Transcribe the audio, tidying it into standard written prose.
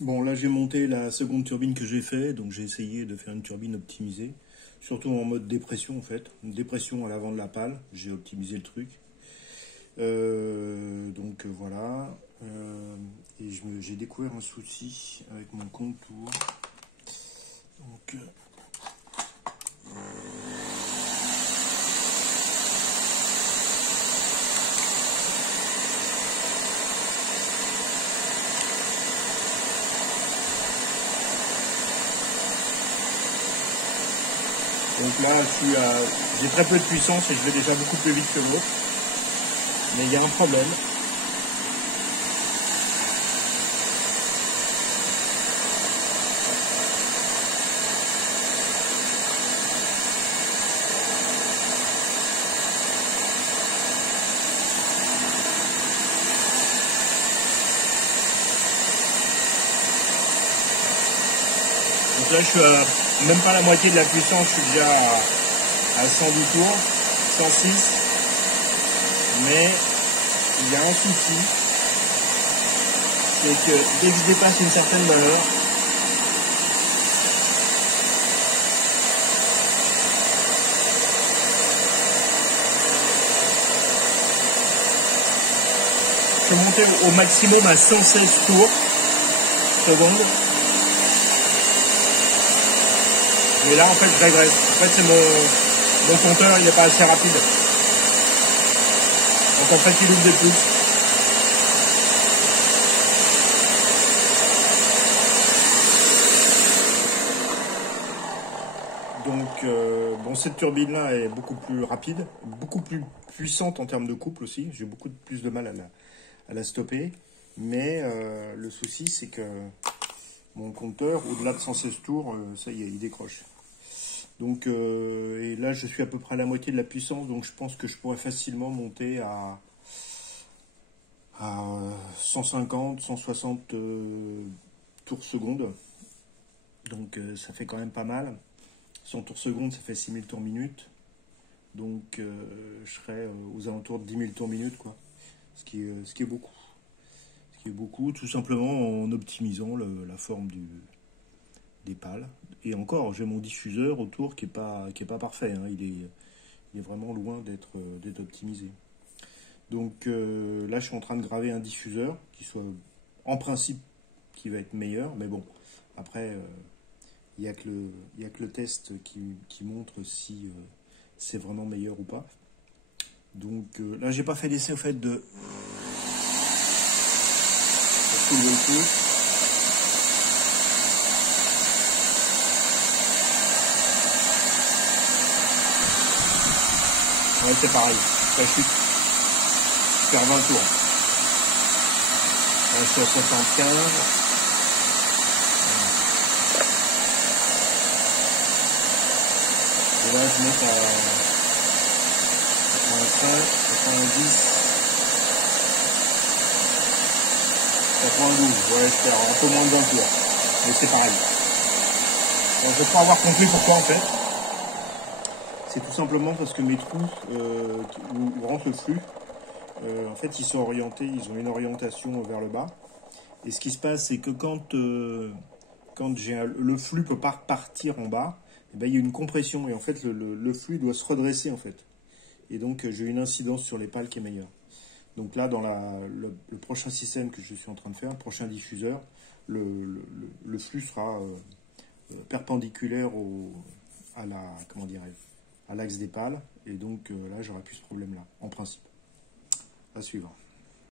Bon, là j'ai monté la seconde turbine que j'ai fait, donc j'ai essayé de faire une turbine optimisée, surtout en mode dépression en fait, une dépression à l'avant de la pale, j'ai optimisé le truc. Voilà. Et j'ai découvert un souci avec mon contour. Donc, là, j'ai très peu de puissance et je vais déjà beaucoup plus vite que l'autre. Mais il y a un problème. Donc là, je suis à même pas la moitié de la puissance, je suis déjà à 110 tours, 106. Mais il y a un souci, c'est que dès que je dépasse une certaine valeur, je peux monter au maximum à 116 tours secondes. Mais là, en fait, je régresse. En fait, c'est mon compteur, il n'est pas assez rapide. Donc, en fait, il ouvre des pouces. Donc, bon, cette turbine-là est beaucoup plus rapide, beaucoup plus puissante en termes de couple aussi. J'ai beaucoup plus de mal à la stopper. Mais le souci, c'est que mon compteur, au-delà de 116 tours, ça y est, il décroche. Donc, et là, je suis à peu près à la moitié de la puissance, donc je pense que je pourrais facilement monter à 150, 160 tours seconde. Donc, ça fait quand même pas mal. 100 tours seconde, ça fait 6000 tours minute. Donc, je serais aux alentours de 10 000 tours minute, quoi. Ce qui est beaucoup. Ce qui est beaucoup, tout simplement en optimisant la forme des pales. Et encore, j'ai mon diffuseur autour qui est pas parfait. Hein. Il est vraiment loin d'être optimisé. Donc là, je suis en train de graver un diffuseur qui soit en principe qui va être meilleur. Mais bon, après, il n'y a que le test qui montre si c'est vraiment meilleur ou pas. Donc là, j'ai pas fait d'essai au fait de soulever le tout. Ouais, c'est pareil, ça chute. Faire 20 tours. Là, je suis à 75. Et là, je monte à 85, 90, 92. Ouais, je perds un peu moins de 20 tours. Mais c'est pareil. Alors, je crois avoir compris pourquoi en fait. C'est tout simplement parce que mes trous où rentre le flux, en fait, ils sont orientés, ils ont une orientation vers le bas. Et ce qui se passe, c'est que quand le flux peut pas repartir en bas, eh ben, il y a une compression et en fait le flux doit se redresser en fait. Et donc j'ai une incidence sur les pales qui est meilleure. Donc là, dans le prochain système que je suis en train de faire, le prochain diffuseur, le flux sera perpendiculaire à l'axe des pales. Et donc là, j'aurai plus ce problème-là, en principe. À suivre.